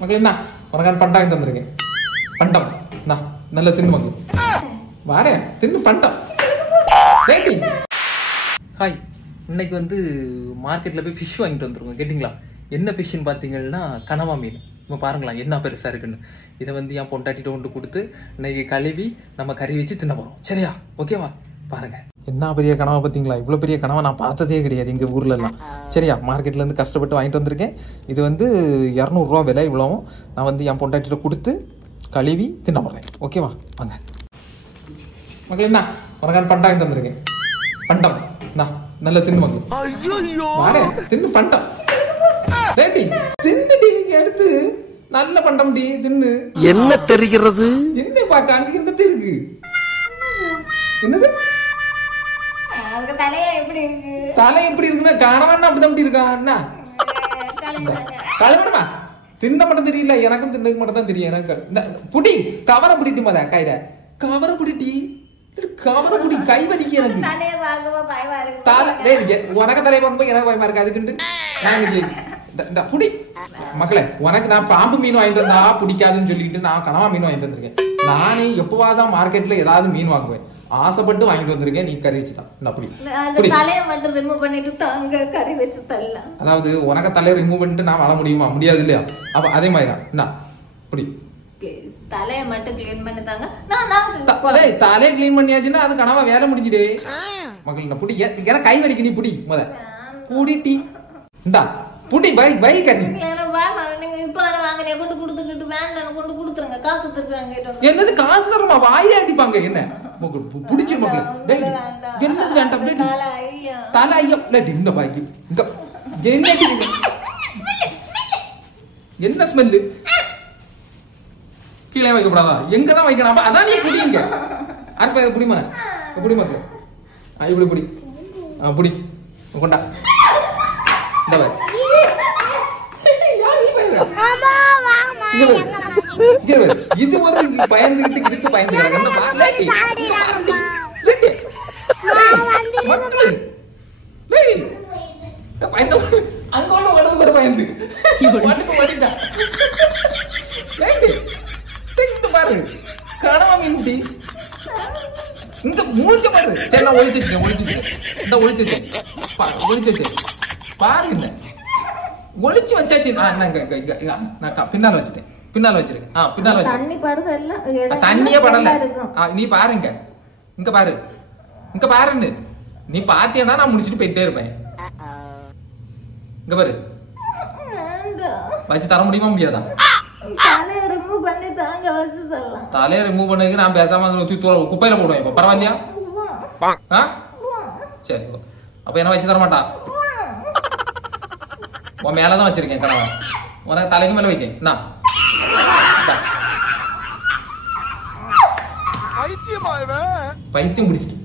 மக்கள் என்ன உனக்கான பண்டம் வாங்கிட்டு வந்திருக்கேன். பண்டம் நல்ல தின்னு மக்கள். வாரேன் தின்னு பண்டம். ஹாய், இன்னைக்கு வந்து மார்க்கெட்ல போய் ஃபிஷ் வாங்கிட்டு வந்துருக்கோம். கேட்டிங்களா? என்ன ஃபிஷ்ன்னு பார்த்தீங்கன்னா கனவா மீன். இப்போ பாருங்களா என்ன பெருசா இருக்குன்னு. இதை வந்து என் பொண்டாட்டிட்டு கொண்டு கொடுத்து இன்னைக்கு கழுவி நம்ம கறி வச்சு தின்ன போறோம். சரியா? ஓகேவா? பாருங்க என்ன பெரிய கனவா பார்த்தீங்களா? இவ்வளோ பெரிய கனவா நான் பார்த்ததே கிடையாது எங்கள் ஊர்ல எல்லாம். சரியா? மார்க்கெட்ல இருந்து கஷ்டப்பட்டு வாங்கிட்டு வந்திருக்கேன். இது வந்து 200 ரூபா விலை. இவ்வளவும் நான் வந்து என் பொண்டாட்டிட்ட கொடுத்து கழுவி தின்ன போறேன். ஓகேவா? வாங்க மக்கள். என்ன உனக்கான பண்டம் வாங்கிட்டு வந்திருக்கேன். பண்டம் நல்ல தின்னு மக்கள். வாரேன் தின்னு பண்டம். தின்னுடி எடுத்து நல்ல பண்டம் டி தின்னு. என்ன தெரிகிறது? என்ன பாக்க அங்க என்னது இருக்கு? என்னது தலை எப்படி இருக்கு? தலை எப்படி இருக்குன்னா காணவான்னு அப்படிதான் இருக்கான். கழுவணுமா? தின்ன மட்டும் தெரியல, எனக்கும் தின்னதுக்கு மட்டும் தான் தெரியும். எனக்கு இந்த புடி கவரை பிடிட்டு மத கையில கவரை பிடிட்டி கவரை பிடி கை வலிக்கு எனக்கு. உனக்கு தலையை பார்க்கும்போது எனக்கு பயமா இருக்கு. அதுக்குண்டு புடி மக்களே, உனக்கு நான் பாம்பு மீன் வாங்கிட்டு வந்தா பிடிக்காதுன்னு சொல்லிட்டு நான் கனவா மீன் வாங்கிட்டு வந்திருக்கேன். நானே எப்பவாதான் மார்க்கெட்ல ஏதாவது மீன் வாங்குவேன். ஆசைப்பட்டு வாங்கிட்டு வந்திருக்கேன். நீ கறி வச்சுதான். அதாவது உனக்கு தலையை ரிமூவ் பண்ணிட்டு நான் வாழ முடியுமா? முடியாது இல்லையா? அப்ப அதே மாதிரிதான். என்ன புடி தலையை மட்டும் கிளீன் பண்ணிட்டாங்க. தலையை கிளீன் பண்ணியாச்சுன்னா அது கனவா வேலை முடிஞ்சுடு மக்கள். புடி ஏன்னா கை வலிக்கு. நீ புடி முத புடி டீ இந்தா புடி பை பை கறி. என்னது காசு தரமா? வாயிலே அடிப்பாங்க. என்ன புடிச்சு மக்கள் என்னது வேண்டாம். தலை ஐயம் இந்த பாய்க்கு என்ன ஸ்மெல்லு? கீழே வைக்கப்படாதா? எங்கதான் வைக்கணும்? அதான் நீ புடிங்க. அரசு புடிமா புடி மக்கள். இப்படி புடி புடி கொண்டா. இது ஒரு பயந்துகிட்டு இதுக்கு பயந்து அங்க உடம்பு பயந்து பாரு கனவா மீன்டி இங்க மூஞ்ச பாரு. சரி நான் ஒளிச்சு இந்த ஒளிச்சு வச்சு பாருங்க. ஒளிச்சு வச்சாச்சு. நான் பின்னால வச்சுட்டேன். பின்னால வச்சிருக்கேன். பின்னால வச்சு தண்ணியே படல. நீ பாருங்க இங்க பாரு இங்க பாருன்னு நீ பாத்தியன்னா நான் முடிச்சுட்டு போயிட்டே இருப்பேன். இங்க பாரு வச்சு தர முடியுமா? முடியாதா? தலையை ரிமூவ் பண்ணதுக்கு நான் பேசாம குப்பையில போடுவேன். இப்ப பரவாயில்லையா? சரி அப்ப என்ன வச்சு தர மாட்டா? உன் மேலதான் வச்சிருக்கேன் கனவா. உனக்கு தலைக்கு மேல வைக்க. பைத்தியம் பிடிச்சிட்டு